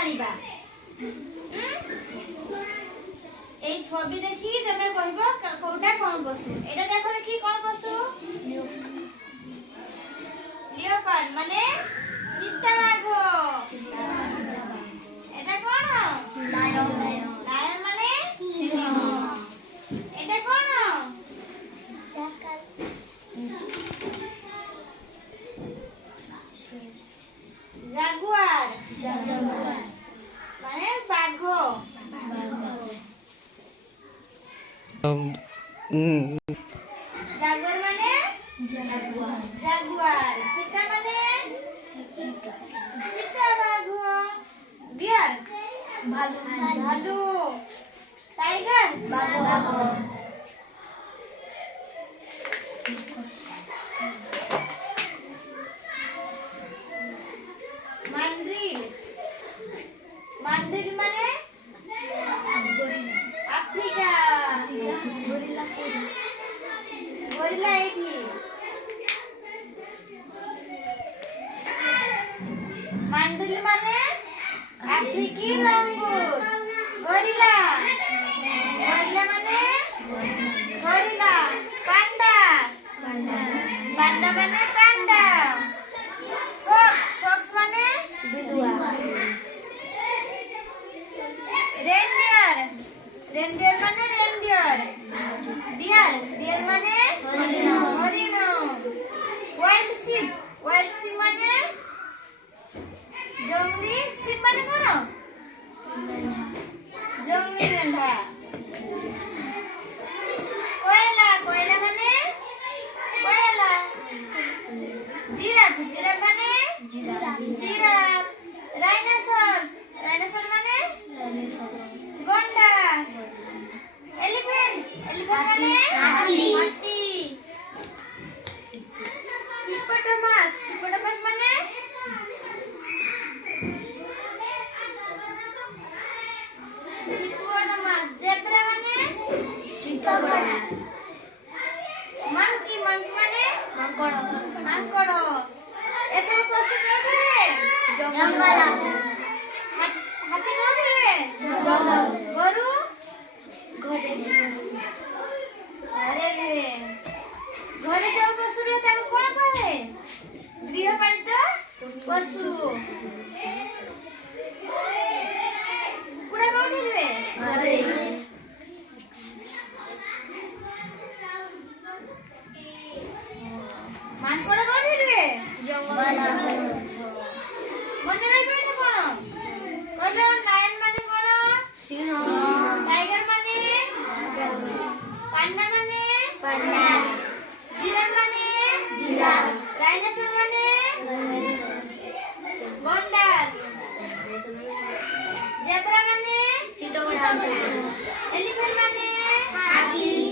জানিবা এই ছবি দেখি তুমি কইব কোটা কোন পশু এটা দেখো দেখি কোন পশু লিওপার্ড মানে চিত্তাবাঘ এটা কোন লায়ন লায়ন মানে সিংহ এটা কোন জাগুয়ার জাগুয়ার মানে বাঘ জাগুয়ার মানে জাগুয়ার জাগুয়ার চিতা মানে চিতাবাঘ বিয়ার ভালু ভালু টাইগার বাঘ মান্ড্রিল মান্ড্রিল মানে আফ্রিকা গরিলা এটি মান্ড্রিল মানে আফ্রিকি লঙ্গুর গরিলা গরিলা মানে গরিলা পান্ডা পান্ডা মানে পান্ডা ফক্স ফক্স মানে বিলুয়া রেনডিয়ার রেনডিয়ার মানে রেনডিয়ার ডিয়ার ডিয়ার মানে হরিণ ওয়াইল্ড শিপ মানে জংলি শিপ মানে কোন জংলি মেন্ঢা কোয়েলা কোয়েলা মানে কোয়েলা জিরাফ জিরাফ মানে জিরাফ রাইনোসরস রাইনোসর মানে গন্ডা এলিফ্যান্ট এলিফ্যান্ট মানে হাতি হাতি হিপোপোটামাস হিপোপোটামাস মানে হিপোপোটামাস জেব্রা মানে চিতাবাঘ মাঙ্কি মাঙ্কি মানে মাଙ୍କড় মাଙ୍କড় এসব পশু কোথায় রে জঙ্গল হাতি কোথায় রে জঙ্গল গরু ঘরে আরে রে ঘরে যাও পশু রে তার কোন করে গৃহপালিত পশু কুকুরা কোথায় রে ঘরে মানকড় কোথায় রে জঙ্গল মনে রাখবে না কোন কইলো লায়ন মানে কোন সিংহ টাইগার মানে পান্ডা মানে পান্ডা জিরাফ মানে জিরাফ রাইনোসর মানে গন্ডার জেব্রা মানে চিতাবাঘ এলিফ্যান্ট মানে হাতি